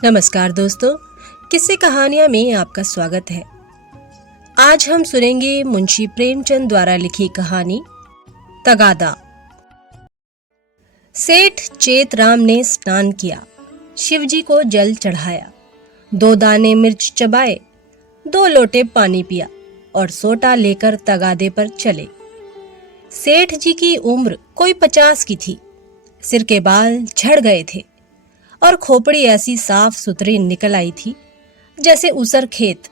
नमस्कार दोस्तों, किस्से कहानियां में आपका स्वागत है। आज हम सुनेंगे मुंशी प्रेमचंद द्वारा लिखी कहानी तगादा। सेठ चेतराम ने स्नान किया, शिवजी को जल चढ़ाया, 2 दाने मिर्च चबाए, 2 लोटे पानी पिया और सोटा लेकर तगादे पर चले। सेठ जी की उम्र कोई 50 की थी। सिर के बाल झड़ गए थे और खोपड़ी ऐसी साफ सुथरी निकल आई थी जैसे ऊसर खेत।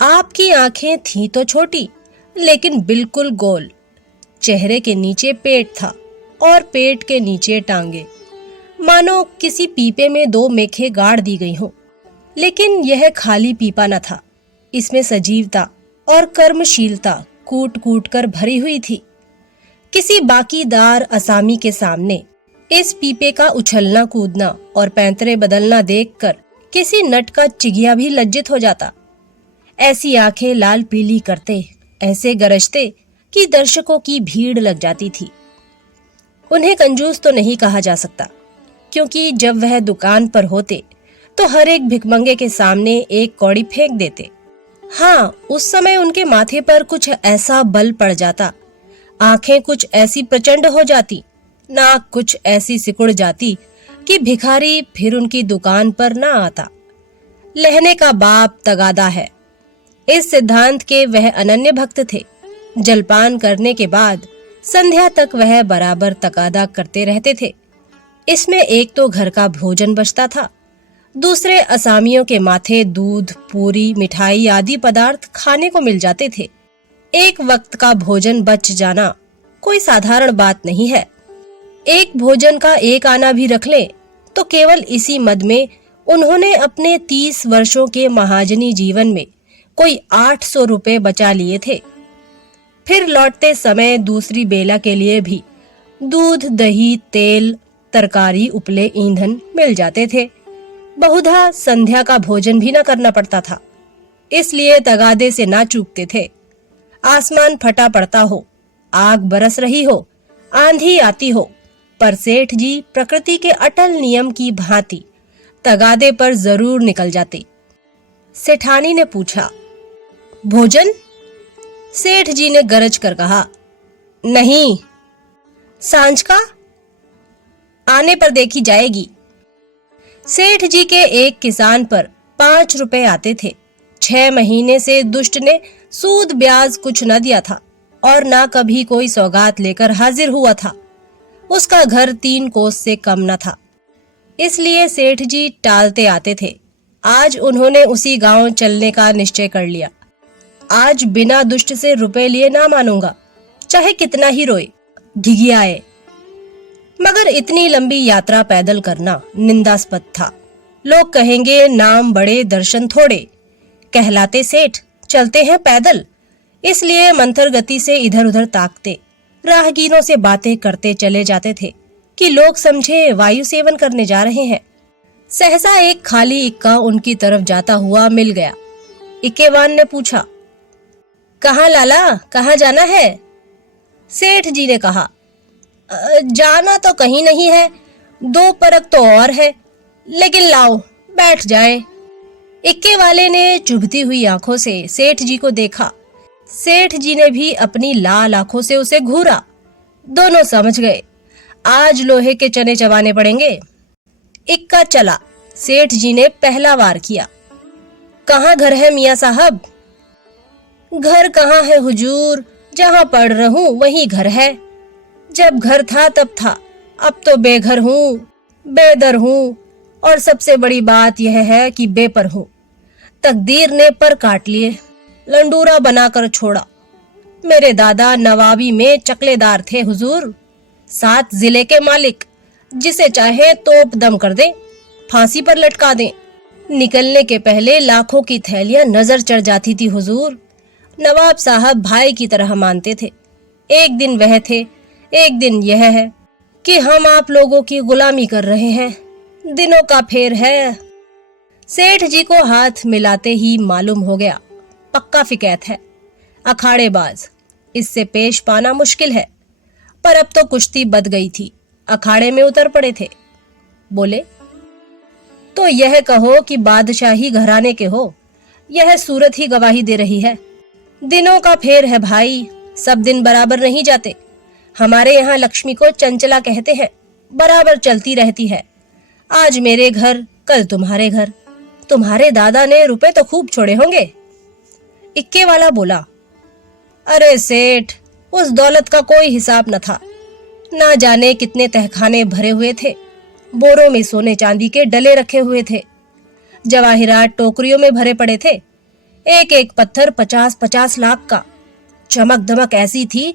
आपकी आंखें थीं तो छोटी लेकिन बिल्कुल गोल। चेहरे के नीचे पेट था और पेट के नीचे टांगे, मानो किसी पीपे में 2 मेखें गाड़ दी गई हों। लेकिन यह खाली पीपा न था, इसमें सजीवता और कर्मशीलता कूट कूट कर भरी हुई थी। किसी बाकीदार असामी के सामने इस पीपे का उछलना कूदना और पैंतरे बदलना देखकर किसी नट का चिगिया भी लज्जित हो जाता। ऐसी आंखें लाल पीली करते, ऐसे गरजते कि दर्शकों की भीड़ लग जाती थी। उन्हें कंजूस तो नहीं कहा जा सकता, क्योंकि जब वह दुकान पर होते तो हर एक भिखमंगे के सामने एक कौड़ी फेंक देते। हाँ, उस समय उनके माथे पर कुछ ऐसा बल पड़ जाता, आंखें कुछ ऐसी प्रचंड हो जाती, नाक कुछ ऐसी सिकुड़ जाती कि भिखारी फिर उनकी दुकान पर न आता। लहने का बाप तगादा है, इस सिद्धांत के वह अनन्य भक्त थे। जलपान करने के बाद संध्या तक वह बराबर तगादा करते रहते थे। इसमें एक तो घर का भोजन बचता था, दूसरे असामियों के माथे दूध, पूरी, मिठाई आदि पदार्थ खाने को मिल जाते थे। एक वक्त का भोजन बच जाना कोई साधारण बात नहीं है। एक भोजन का 1 आना भी रख ले तो केवल इसी मद में उन्होंने अपने 30 वर्षों के महाजनी जीवन में कोई 800 रुपए बचा लिए थे। फिर लौटते समय दूसरी बेला के लिए भी दूध, दही, तेल, तरकारी, उपले, ईंधन मिल जाते थे। बहुधा संध्या का भोजन भी न करना पड़ता था, इसलिए तगादे से ना चूकते थे। आसमान फटा पड़ता हो, आग बरस रही हो, आंधी आती हो, पर सेठ जी प्रकृति के अटल नियम की भांति तगादे पर जरूर निकल जाते। सेठानी ने पूछा, भोजन? सेठ जी ने गरज कर कहा, नहीं। सांझ का? आने पर देखी जाएगी। सेठ जी के एक किसान पर 5 रुपए आते थे। 6 महीने से दुष्ट ने सूद ब्याज कुछ न दिया था और ना कभी कोई सौगात लेकर हाजिर हुआ था। उसका घर 3 कोस से कम न था, इसलिए सेठ जी टालते आते थे। आज उन्होंने उसी गांव चलने का निश्चय कर लिया। आज बिना दुष्ट से रुपए लिए ना मानूंगा, चाहे कितना ही रोए, घिघियाए। मगर इतनी लंबी यात्रा पैदल करना निंदास्पद था। लोग कहेंगे नाम बड़े दर्शन थोड़े, कहलाते सेठ, चलते हैं पैदल। इसलिए मंथर गति से इधर उधर ताकते, राहगीरों से बातें करते चले जाते थे कि लोग समझे वायु सेवन करने जा रहे हैं। सहसा एक खाली इक्का उनकी तरफ जाता हुआ मिल गया। इक्केवान ने पूछा, कहाँ लाला, कहाँ जाना है? सेठ जी ने कहा, जाना तो कहीं नहीं है, 2 परक तो और है, लेकिन लाओ बैठ जाए। इक्के वाले ने चुभती हुई आंखों से सेठ जी को देखा। सेठ जी ने भी अपनी लाल आंखों से उसे घूरा। दोनों समझ गए, आज लोहे के चने चबाने पड़ेंगे। इक्का चला। सेठ जी ने पहला वार किया, कहाँ घर है मियाँ साहब? घर कहाँ है हुजूर, जहाँ पढ़ रहूं वहीं घर है। जब घर था तब था, अब तो बेघर हूँ, बेदर हूँ, और सबसे बड़ी बात यह है कि बेपर हूँ। तकदीर ने पर काट लिए, लंडूरा बनाकर छोड़ा। मेरे दादा नवाबी में चकलेदार थे हुजूर, 7 जिले के मालिक, जिसे चाहे तोप दम कर दें, फांसी पर लटका दें। निकलने के पहले लाखों की थैलियां नजर चढ़ जाती थी हुजूर। नवाब साहब भाई की तरह मानते थे। एक दिन वह थे, एक दिन यह है कि हम आप लोगों की गुलामी कर रहे हैं। दिनों का फेर है। सेठ जी को हाथ मिलाते ही मालूम हो गया, पक्का फिकैत है, अखाड़ेबाज, इससे पेश पाना मुश्किल है। पर अब तो कुश्ती बद गई थी, अखाड़े में उतर पड़े थे। बोले, तो यह कहो कि बादशाही घराने के हो। यह सूरत ही गवाही दे रही है। दिनों का फेर है भाई, सब दिन बराबर नहीं जाते। हमारे यहाँ लक्ष्मी को चंचला कहते हैं, बराबर चलती रहती है। आज मेरे घर, कल तुम्हारे घर। तुम्हारे दादा ने रुपए तो खूब छोड़े होंगे। इक्के वाला बोला, अरे सेठ, उस दौलत का कोई हिसाब न था। ना जाने कितने तहखाने भरे हुए थे, बोरों में सोने चांदी के डले रखे हुए थे, जवाहिरात टोकरियों में भरे पड़े थे। एक एक पत्थर 50-50 लाख का। चमक दमक ऐसी थी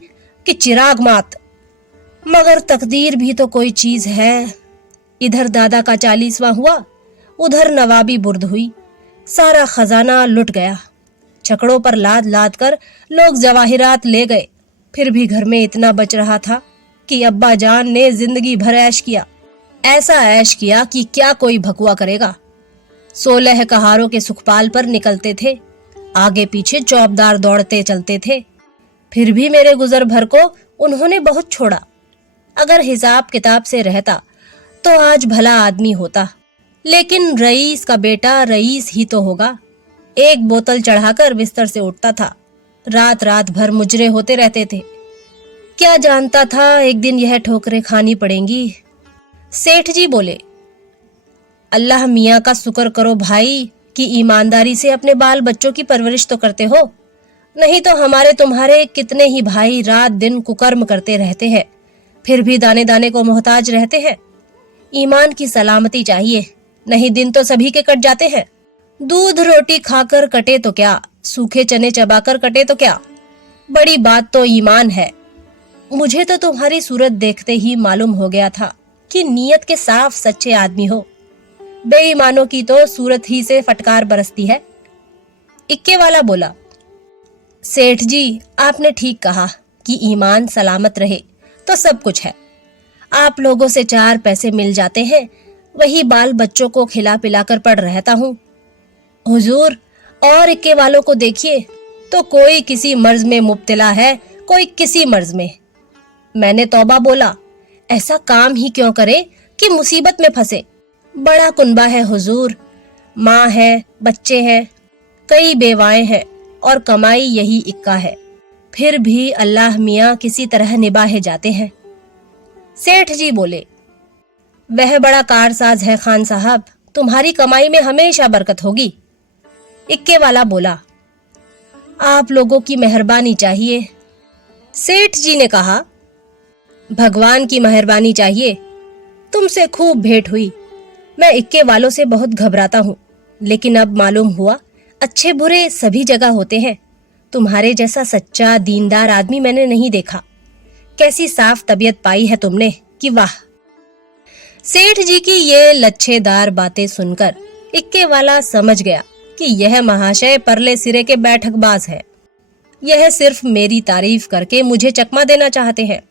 कि चिराग मात। मगर तकदीर भी तो कोई चीज है। इधर दादा का 40वां हुआ, उधर नवाबी बुर्द हुई। सारा खजाना लुट गया। छकड़ों पर लाद लाद कर लोग जवाहिरात ले गए। फिर भी घर में इतना बच रहा था कि अब्बा जान ने जिंदगी भर ऐश किया। ऐसा ऐश किया कि क्या कोई भकुआ करेगा। 16 कहारों के सुखपाल पर निकलते थे, आगे पीछे चौबदार दौड़ते चलते थे। फिर भी मेरे गुजर भर को उन्होंने बहुत छोड़ा। अगर हिसाब किताब से रहता तो आज भला आदमी होता, लेकिन रईस का बेटा रईस ही तो होगा। एक बोतल चढ़ाकर बिस्तर से उठता था, रात रात भर मुजरे होते रहते थे। क्या जानता था एक दिन यह ठोकरें खानी पड़ेंगी। सेठ जी बोले, अल्लाह मियाँ का शुक्र करो भाई कि ईमानदारी से अपने बाल बच्चों की परवरिश तो करते हो, नहीं तो हमारे तुम्हारे कितने ही भाई रात दिन कुकर्म करते रहते हैं, फिर भी दाने दाने को मोहताज रहते हैं। ईमान की सलामती चाहिए, नहीं दिन तो सभी के कट जाते हैं। दूध रोटी खाकर कटे तो क्या, सूखे चने चबाकर कटे तो क्या, बड़ी बात तो ईमान है। मुझे तो तुम्हारी सूरत देखते ही मालूम हो गया था कि नीयत के साफ सच्चे आदमी हो। बेईमानों की तो सूरत ही से फटकार बरसती है। इक्के वाला बोला, सेठ जी आपने ठीक कहा कि ईमान सलामत रहे तो सब कुछ है। आप लोगों से 4 पैसे मिल जाते हैं, वही बाल बच्चों को खिला पिलाकर पड़ रहता हूँ। हुजूर, और इक्के वालों को देखिए तो कोई किसी मर्ज में मुब्तला है, कोई किसी मर्ज में। मैंने तौबा बोला, ऐसा काम ही क्यों करे कि मुसीबत में फंसे। बड़ा कुनबा है हुजूर, माँ है, बच्चे हैं, कई बेवाएं हैं और कमाई यही इक्का है। फिर भी अल्लाह मियाँ किसी तरह निभाए जाते हैं। सेठ जी बोले, वह बड़ा कारसाज है खान साहब, तुम्हारी कमाई में हमेशा बरकत होगी। इक्के वाला बोला, आप लोगों की मेहरबानी चाहिए। सेठ जी ने कहा, भगवान की मेहरबानी चाहिए। तुमसे खूब भेंट हुई। मैं इक्के वालों से बहुत घबराता हूँ, लेकिन अब मालूम हुआ अच्छे बुरे सभी जगह होते हैं। तुम्हारे जैसा सच्चा दीनदार आदमी मैंने नहीं देखा। कैसी साफ तबीयत पाई है तुमने कि वाह। सेठ जी की ये लच्छेदार बातें सुनकर इक्के वाला समझ गया कि यह महाशय परले सिरे के बैठकबाज है। यह सिर्फ मेरी तारीफ करके मुझे चकमा देना चाहते हैं।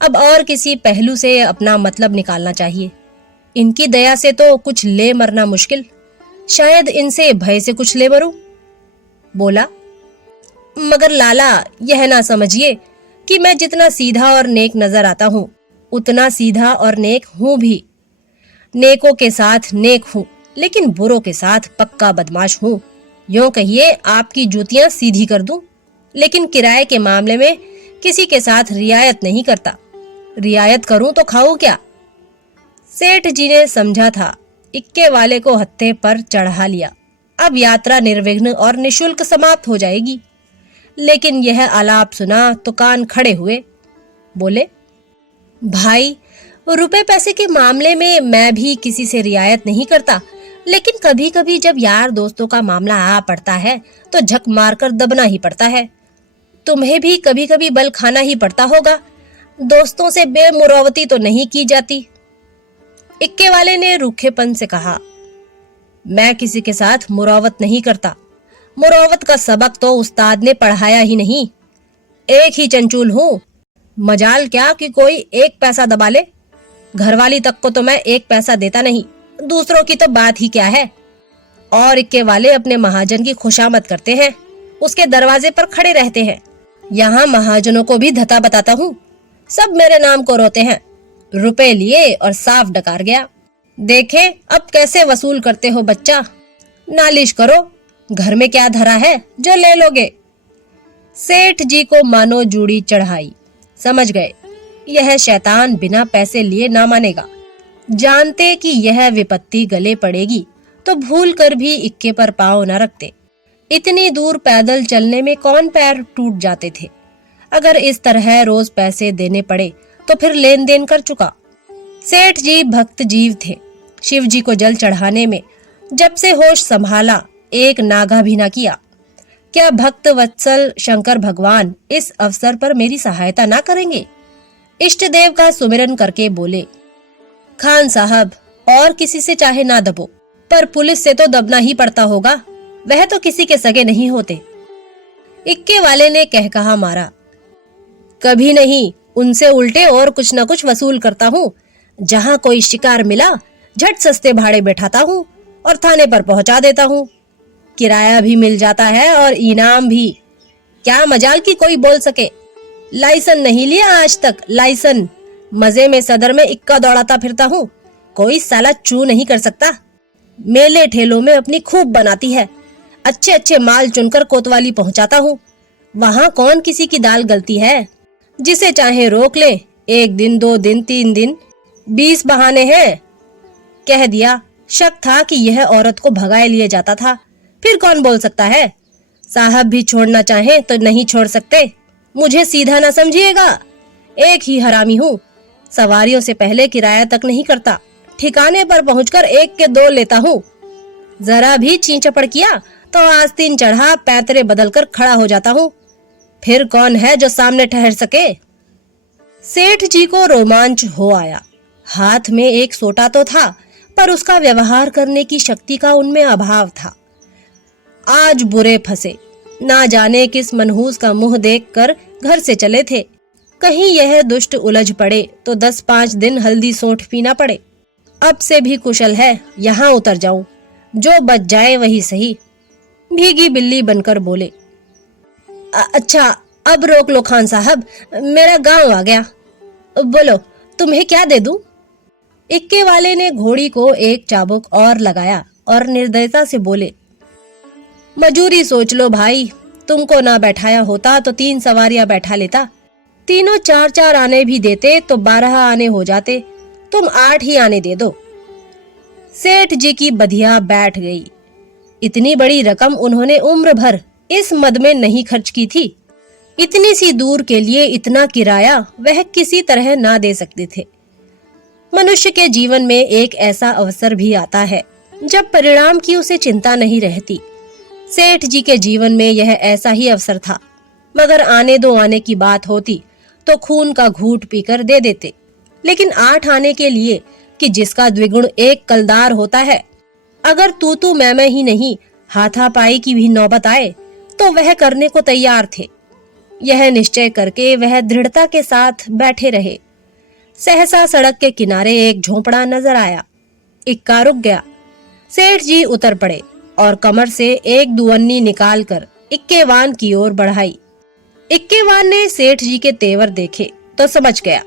अब और किसी पहलू से अपना मतलब निकालना चाहिए। इनकी दया से तो कुछ ले मरना मुश्किल, शायद इनसे भय से कुछ ले मरूं। बोला, मगर लाला यह ना समझिए कि मैं जितना सीधा और नेक नजर आता हूँ उतना सीधा और नेक हूँ भी। नेकों के साथ नेक हूँ, लेकिन बुरों के साथ पक्का बदमाश हूँ। यूं कहिए आपकी जूतियां सीधी कर दूं, लेकिन किराए के मामले में किसी के साथ रियायत नहीं करता। रियायत करूं तो खाऊं क्या। सेठ जी ने समझा था इक्के वाले को हत्थे पर चढ़ा लिया, अब यात्रा निर्विघ्न और निशुल्क समाप्त हो जाएगी। लेकिन यह आलाप सुना तो कान खड़े हुए। बोले, भाई रुपए पैसे के मामले में मैं भी किसी से रियायत नहीं करता, लेकिन कभी कभी जब यार दोस्तों का मामला आ पड़ता है तो झक मारकर दबना ही पड़ता है। तुम्हें भी कभी कभी बल खाना ही पड़ता होगा। दोस्तों से बेमुरौवती तो नहीं की जाती। इक्के वाले ने रूखेपन से कहा, मैं किसी के साथ मुरौवत नहीं करता। मुरौवत का सबक तो उस्ताद ने पढ़ाया ही नहीं। एक ही चंचूल हूँ, मजाल क्या कि कोई 1 पैसा दबा ले। घरवाली तक को तो मैं 1 पैसा देता नहीं, दूसरों की तो बात ही क्या है। और इक्के वाले अपने महाजन की खुशामद करते हैं, उसके दरवाजे पर खड़े रहते हैं। यहाँ महाजनों को भी धता बताता हूँ, सब मेरे नाम को रोते हैं। रुपए लिए और साफ डकार गया। देखे अब कैसे वसूल करते हो बच्चा, नालिश करो, घर में क्या धरा है जो ले लोगे। सेठ जी को मानो जूड़ी चढ़ाई, समझ गए यह शैतान बिना पैसे लिए ना मानेगा। जानते कि यह विपत्ति गले पड़ेगी तो भूल कर भी इक्के पर पांव न रखते। इतनी दूर पैदल चलने में कौन पैर टूट जाते थे। अगर इस तरह रोज पैसे देने पड़े तो फिर लेन देन कर चुका। सेठ जी भक्त जीव थे। शिव जी को जल चढ़ाने में जब से होश संभाला एक नागा भी ना किया। क्या भक्त वत्सल शंकर भगवान इस अवसर पर मेरी सहायता ना करेंगे। इष्ट देव का सुमिरन करके बोले, खान साहब और किसी से चाहे ना दबो, पर पुलिस से तो दबना ही पड़ता होगा, वह तो किसी के सगे नहीं होते। इक्के वाले ने कह कहा मारा, कभी नहीं, उनसे उल्टे और कुछ न कुछ वसूल करता हूँ। जहाँ कोई शिकार मिला झट सस्ते भाड़े बैठाता हूँ और थाने पर पहुंचा देता हूँ। किराया भी मिल जाता है और इनाम भी। क्या मजाल की कोई बोल सके। लाइसन नहीं लिया आज तक, लाइसन। मजे में सदर में इक्का दौड़ाता फिरता हूँ, कोई साला चू नहीं कर सकता। मेले ठेलों में अपनी खूब बनाती है, अच्छे अच्छे माल चुनकर कोतवाली पहुंचाता हूँ। वहां कौन किसी की दाल गलती है। जिसे चाहे रोक ले, 1 दिन 2 दिन 3 दिन, 20 बहाने हैं। कह दिया, शक था कि यह औरत को भगाए लिए जाता था, फिर कौन बोल सकता है। साहब भी छोड़ना चाहे तो नहीं छोड़ सकते। मुझे सीधा ना समझिएगा, एक ही हरामी हूँ। सवारियों से पहले किराया तक नहीं करता, ठिकाने पर पहुंचकर 1 के 2 लेता हूँ। जरा भी चींचपड़ किया तो आस्तीन चढ़ा पैतरे बदल कर खड़ा हो जाता हूँ। फिर कौन है जो सामने ठहर सके। सेठ जी को रोमांच हो आया। हाथ में एक सोटा तो था, पर उसका व्यवहार करने की शक्ति का उनमें अभाव था। आज बुरे फंसे, ना जाने किस मनहूस का मुंह देखकर घर से चले थे। कहीं यह दुष्ट उलझ पड़े तो 10-5 दिन हल्दी सोंठ पीना पड़े। अब से भी कुशल है यहाँ उतर जाऊं, जो बच जाए वही सही। भीगी बिल्ली बनकर बोले, अच्छा अब रोक लो खान साहब, मेरा गांव आ गया। बोलो तुम्हें क्या दे दूं। इक्के वाले ने घोड़ी को एक चाबुक और लगाया और निर्दयता से बोले, मजूरी सोच लो भाई, तुमको ना बैठाया होता तो 3 सवारियां बैठा लेता। तीनों 4-4 आने भी देते तो 12 आने हो जाते, तुम 8 ही आने दे दो। सेठ जी की बधिया बैठ गई। इतनी बड़ी रकम उन्होंने उम्र भर इस मद में नहीं खर्च की थी। इतनी सी दूर के लिए इतना किराया वह किसी तरह ना दे सकते थे। मनुष्य के जीवन में एक ऐसा अवसर भी आता है जब परिणाम की उसे चिंता नहीं रहती। सेठ जी के जीवन में यह ऐसा ही अवसर था, मगर आने दो आने की बात होती तो खून का घूंट पीकर दे देते। लेकिन 8 आने के लिए कि जिसका द्विगुण एक कलदार होता है, अगर तू मैं ही नहीं हाथापाई की भी नौबत आए तो वह करने को तैयार थे। यह निश्चय करके वह दृढ़ता के साथ बैठे रहे। सहसा सड़क के किनारे एक झोंपड़ा नजर आया। इक्का रुक गया। सेठ जी उतर पड़े और कमर से एक दुअन्नी निकालकर इक्केवान की ओर बढ़ाई। इक्केवान ने सेठ जी के तेवर देखे तो समझ गया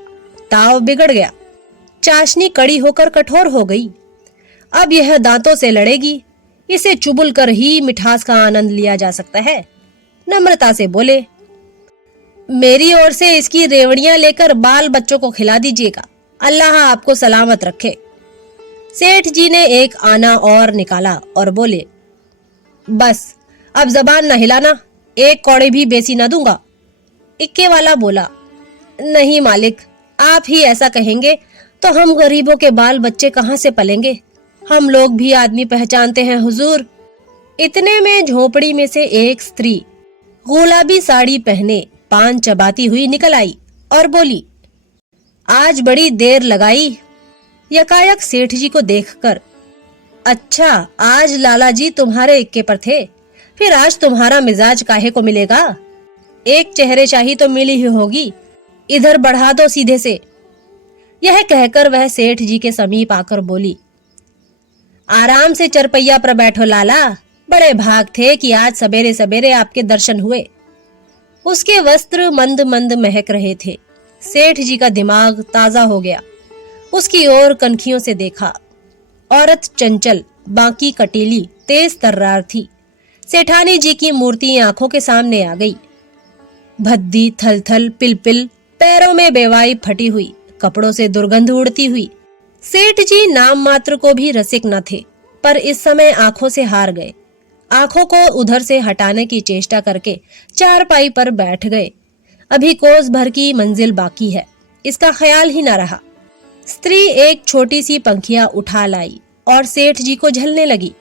ताव बिगड़ गया। चाशनी कड़ी होकर कठोर हो गई। अब यह दांतों से लड़ेगी, इसे चुबुल कर ही मिठास का आनंद लिया जा सकता है। नम्रता से बोले, मेरी ओर से इसकी रेवड़ियां लेकर बाल बच्चों को खिला दीजिएगा, अल्लाह आपको सलामत रखे। सेठ जी ने एक आना और निकाला और बोले, बस अब जबान न हिलाना, 1 कौड़े भी बेसी न दूंगा। इक्के वाला बोला, नहीं मालिक, आप ही ऐसा कहेंगे तो हम गरीबों के बाल बच्चे कहाँ से पलेंगे। हम लोग भी आदमी पहचानते हैं हुजूर। इतने में झोपड़ी में से एक स्त्री गुलाबी साड़ी पहने पान चबाती हुई निकल आई और बोली, आज बड़ी देर लगाई। यकायक सेठ जी को देखकर, अच्छा आज लाला जी तुम्हारे इक्के पर थे, फिर आज तुम्हारा मिजाज काहे को मिलेगा। एक चेहरे शाही तो मिली ही होगी, इधर बढ़ा दो सीधे से। यह कहकर वह सेठ जी के समीप आकर बोली, आराम से चरपैया पर बैठो लाला, बड़े भाग थे कि आज सवेरे सवेरे आपके दर्शन हुए। उसके वस्त्र मंद मंद महक रहे थे। सेठ जी का दिमाग ताजा हो गया। उसकी ओर कनखियों से देखा। औरत चंचल, बाकी कटीली, तेज तर्रार थी। सेठानी जी की मूर्ति आंखों के सामने आ गई। भद्दी, थलथल, पिलपिल, पैरों में बेवाई फटी हुई, कपड़ों से दुर्गंध उड़ती हुई। सेठ जी नाम मात्र को भी रसिक न थे, पर इस समय आंखों से हार गए। आंखों को उधर से हटाने की चेष्टा करके चारपाई पर बैठ गए। अभी कोस भर की मंजिल बाकी है, इसका ख्याल ही न रहा। स्त्री एक छोटी सी पंखिया उठा लाई और सेठ जी को झलने लगी।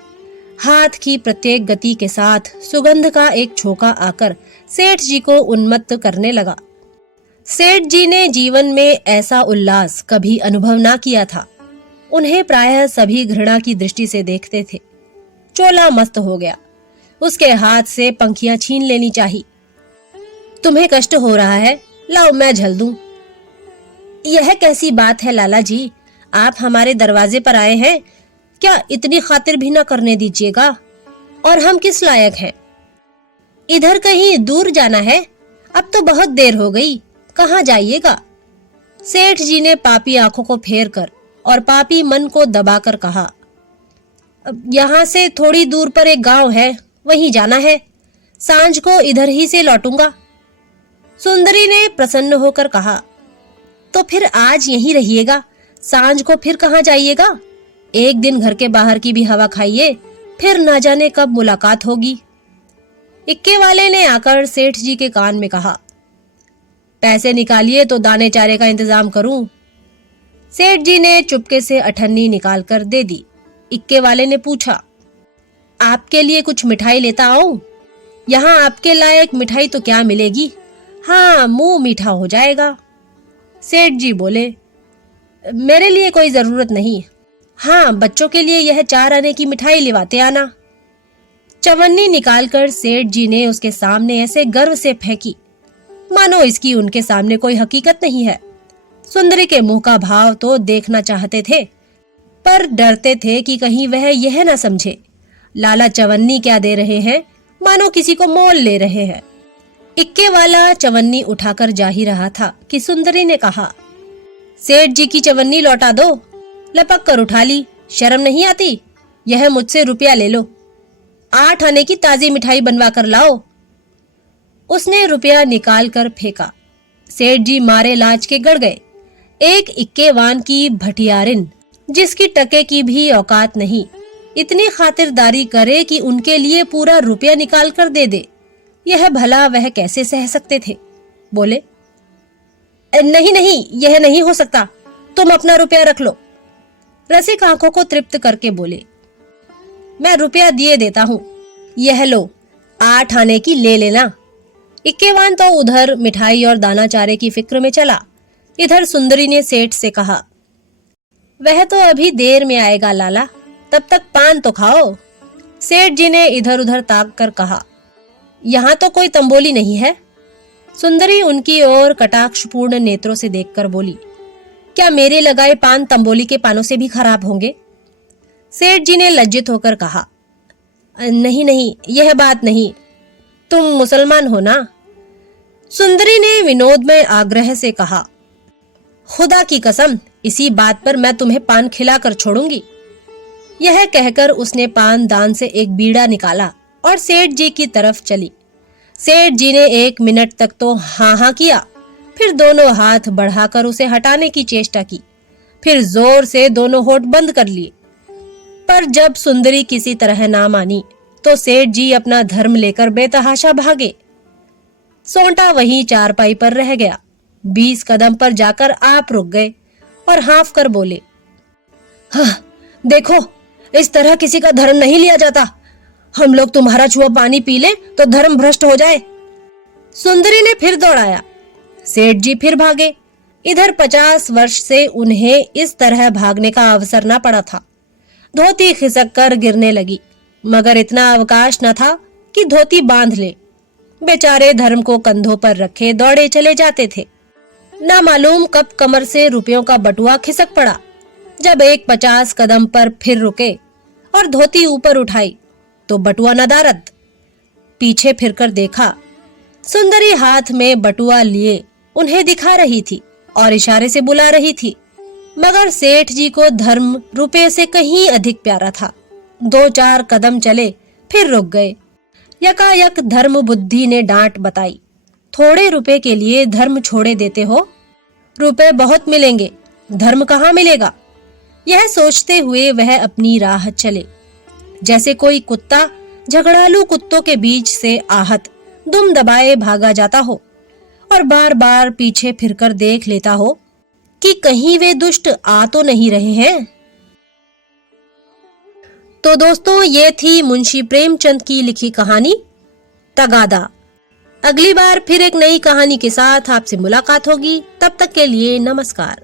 हाथ की प्रत्येक गति के साथ सुगंध का एक झोंका आकर सेठ जी को उन्मत्त करने लगा। सेठ जी ने जीवन में ऐसा उल्लास कभी अनुभव ना किया था। उन्हें प्रायः सभी घृणा की दृष्टि से देखते थे। चोला मस्त हो गया, उसके हाथ से पंखियां छीन लेनी चाहिए। तुम्हें कष्ट हो रहा है, लाओ मैं झल दूं। यह कैसी बात है लाला जी, आप हमारे दरवाजे पर आए हैं, क्या इतनी खातिर भी ना करने दीजिएगा? और हम किस लायक हैं? इधर कहीं दूर जाना है? अब तो बहुत देर हो गई, कहाँ जाइएगा? सेठ जी ने पापी आंखों को फेर कर और पापी मन को दबाकर कहा, यहाँ से थोड़ी दूर पर एक गांव है, वहीं जाना है। सांझ को इधर ही से लौटूंगा। सुंदरी ने प्रसन्न होकर कहा, तो फिर आज यहीं रहिएगा, सांझ को फिर कहाँ जाइएगा? एक दिन घर के बाहर की भी हवा खाइए, फिर ना जाने कब मुलाकात होगी। इक्के वाले ने आकर सेठ जी के कान में कहा, पैसे निकालिए तो दाने चारे का इंतजाम करूं। सेठ जी ने चुपके से अठन्नी निकाल कर दे दी। इक्के वाले ने पूछा, आपके लिए कुछ मिठाई लेता आऊं? यहाँ आपके लायक मिठाई तो क्या मिलेगी, हाँ मुंह मीठा हो जाएगा। सेठ जी बोले, मेरे लिए कोई जरूरत नहीं, हाँ बच्चों के लिए यह 4 आने की मिठाई लिवाते आना। चवन्नी निकालकर सेठ जी ने उसके सामने ऐसे गर्व से फेंकी मानो इसकी उनके सामने कोई हकीकत नहीं है। सुंदरी के मुंह का भाव तो देखना चाहते थे, पर डरते थे कि कहीं वह यह न समझे लाला चवन्नी क्या दे रहे हैं, मानो किसी को मोल ले रहे हैं। इक्के वाला चवन्नी उठाकर जा ही रहा था कि सुंदरी ने कहा, सेठ जी की चवन्नी लौटा दो। लपक कर उठा ली, शर्म नहीं आती? यह मुझसे रुपया ले लो, 8 आने की ताजी मिठाई बनवा कर लाओ। उसने रुपया निकाल कर फेंका। सेठ जी मारे लाज के गड़ गए। एक इक्केवान की भटियारिन, जिसकी टके की भी औकात नहीं, इतनी खातिरदारी करे कि उनके लिए पूरा रुपया निकाल कर दे दे, यह भला वह कैसे सह सकते थे? बोले, नहीं नहीं, यह नहीं हो सकता, तुम अपना रुपया रख लो। रसिक आंखों को तृप्त करके बोले, मैं रुपया दिए देता हूं, यह लो, 8 आने की ले लेना। इक्केवान तो उधर मिठाई और दाना चारे की फिक्र में चला। इधर सुंदरी ने सेठ से कहा, वह तो अभी देर में आएगा लाला, तब तक पान तो खाओ। सेठ जी ने इधर उधर ताक कर कहा, यहाँ तो कोई तंबोली नहीं है। सुंदरी उनकी ओर कटाक्षपूर्ण नेत्रों से देखकर बोली, क्या मेरे लगाए पान तंबोली के पानों से भी खराब होंगे? सेठ जी ने लज्जित होकर कहा, नहीं नहीं, यह बात नहीं, तुम मुसलमान हो ना? सुंदरी ने विनोद में आग्रह से कहा, खुदा की कसम, इसी बात पर मैं तुम्हें पान खिलाकर छोड़ूंगी। यह कहकर उसने पान दान से एक बीड़ा निकाला और सेठ जी की तरफ चली। सेठ जी ने 1 मिनट तक तो हाँ हाँ किया, फिर दोनों हाथ बढ़ाकर उसे हटाने की चेष्टा की, फिर जोर से दोनों होठ बंद कर लिए। पर जब सुंदरी किसी तरह ना मानी तो सेठ जी अपना धर्म लेकर बेतहाशा भागे। सोंटा वहीं चारपाई पर रह गया। 20 कदम पर जाकर आप रुक गए और हाँफ कर बोले, हाँ देखो, इस तरह किसी का धर्म नहीं लिया जाता। हम लोग तुम्हारा छुआ पानी पी ले तो धर्म भ्रष्ट हो जाए। सुंदरी ने फिर दौड़ाया। सेठ जी फिर भागे। इधर 50 वर्ष से उन्हें इस तरह भागने का अवसर न पड़ा था। धोती खिसक कर गिरने लगी, मगर इतना अवकाश न था कि धोती बांध ले। बेचारे धर्म को कंधों पर रखे दौड़े चले जाते थे। ना मालूम कब कमर से रुपयों का बटुआ खिसक पड़ा। जब एक 50 कदम पर फिर रुके और धोती ऊपर उठाई तो बटुआ नदारद। पीछे फिरकर देखा, सुंदरी हाथ में बटुआ लिए उन्हें दिखा रही थी और इशारे से बुला रही थी। मगर सेठ जी को धर्म रुपए से कहीं अधिक प्यारा था। 2-4 कदम चले फिर रुक गए। यकायक धर्म बुद्धि ने डांट बताई, थोड़े रुपए के लिए धर्म छोड़े देते हो? रुपए बहुत मिलेंगे, धर्म कहाँ मिलेगा? यह सोचते हुए वह अपनी राह चले। जैसे कोई कुत्ता झगड़ालू कुत्तों के बीच से आहत दुम दबाए भागा जाता हो और बार बार पीछे फिरकर देख लेता हो कि कहीं वे दुष्ट आ तो नहीं रहे हैं। तो दोस्तों, ये थी मुंशी प्रेमचंद की लिखी कहानी तगादा। अगली बार फिर एक नई कहानी के साथ आपसे मुलाकात होगी। तब तक के लिए नमस्कार।